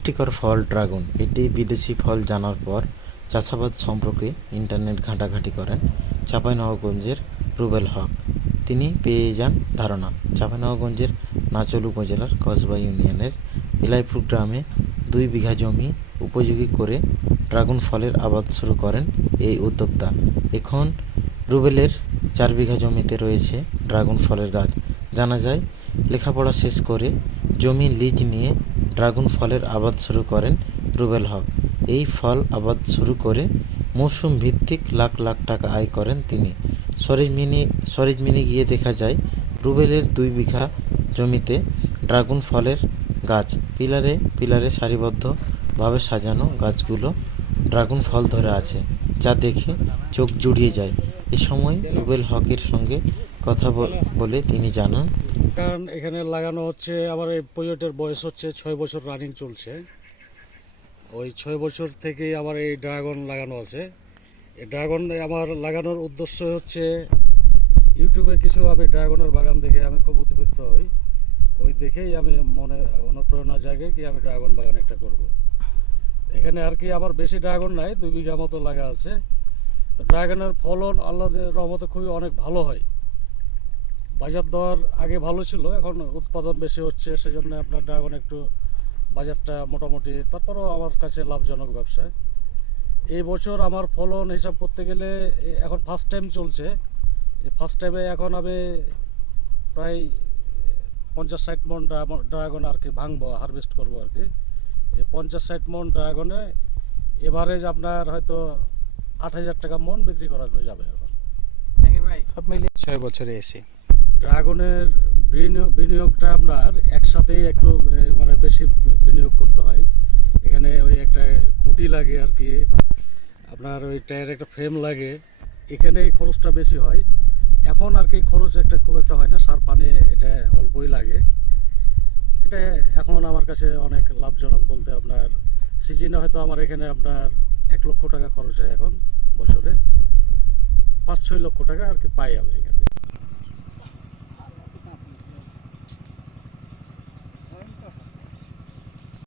পুষ্টিকর ফল ড্রাগন। এটি বিদেশি ফল জানার পর চাষাবাদ সম্পর্কে ইন্টারনেট ঘাঁটাঘাঁটি করেন চাঁপাইনবাবগঞ্জের রুবেল হক। তিনি পেয়ে যান ধারণা। চাঁপাইনবাবগঞ্জের নাচোল উপজেলার কসবা ইউনিয়নের ইলাইপুর গ্রামে 2 বিঘা জমি উপযোগী করে ড্রাগন ফলের আবাদ শুরু করেন এই উদ্যোক্তা। এখন রুবেলের 4 বিঘা জমিতে রয়েছে ড্রাগন ফলের গাছ। জানা যায়, লেখাপড়া শেষ করে জমি লিজ নিয়ে ড্রাগন ফলের আবাদ শুরু করেন রুবেল হক। এই ফল আবাদ শুরু করে মৌসুম ভিত্তিক লাখ লাখ টাকা আয় করেন তিনি। সরেজমিনে গিয়ে দেখা যায়, রুবেলের 2 বিঘা জমিতে ড্রাগন ফলের গাছ, পিলারে পিলারে সারিবদ্ধভাবে সাজানো। গাছগুলো ড্রাগন ফল ধরে আছে, যা দেখে চোখ জুড়িয়ে যায়। এ সময় রুবেল হকের সঙ্গে কথা বলে তিনি জানান, কারণ এখানে লাগানো হচ্ছে, আমার এই প্রজেক্টের বয়স হচ্ছে 6 বছর রানিং চলছে। ওই 6 বছর থেকেই আমার এই ড্রাগন লাগানো আছে। এই ড্রাগন আমার লাগানোর উদ্দেশ্য হচ্ছে, ইউটিউবে কিছু আমি ড্রাগনের বাগান দেখে আমি খুব উদ্বুদ্ধ হই। ওই দেখেই আমি মনে অনুপ্রেরণা জাগে কি আমি ড্রাগন বাগান একটা করব। এখানে আর কি আমার বেশি ড্রাগন নাই, 2 বিঘা মতো লাগা আছে। তো ড্রাগনের ফলন আল্লাহর রহমতে খুবই অনেক ভালো হয়। বাজার দর আগে ভালো ছিল, এখন উৎপাদন বেশি হচ্ছে, সেজন্য আপনার ড্রাগন একটু বাজারটা মোটামুটি, তারপরেও আমার কাছে লাভজনক ব্যবসা। এই বছর আমার ফলন হিসাব করতে গেলে এখন ফার্স্ট টাইম চলছে। এই ফার্স্ট টাইমে এখন আমি প্রায় 50-60 মন ড্রাগন আর কি ভাঙবো, হারভেস্ট করবো আর কি। এই 50-60 মন ড্রাগনে এভারেজ আপনার হয়তো 8,000 টাকা মন বিক্রি করানো যাবে এখন। সব মিলিয়ে 6 বছরে এসে ড্রাগনের বিনিয়োগটা আপনার একসাথে একটু মানে বেশি বিনিয়োগ করতে হয়। এখানে ওই একটা খুঁটি লাগে আর কি, আপনার ওই টায়ার একটা ফ্রেম লাগে, এখানে এই খরচটা বেশি হয়। এখন আর কি খরচ একটা খুব একটা হয় না, সার পানি এটা অল্পই লাগে। এটা এখন আমার কাছে অনেক লাভজনক বলতে, আপনার সিজনে হয়তো আমার এখানে আপনার 1 লক্ষ টাকা খরচ হয় এখন বছরে, 5-6 লক্ষ টাকা আর কি পাই আমি এখানে।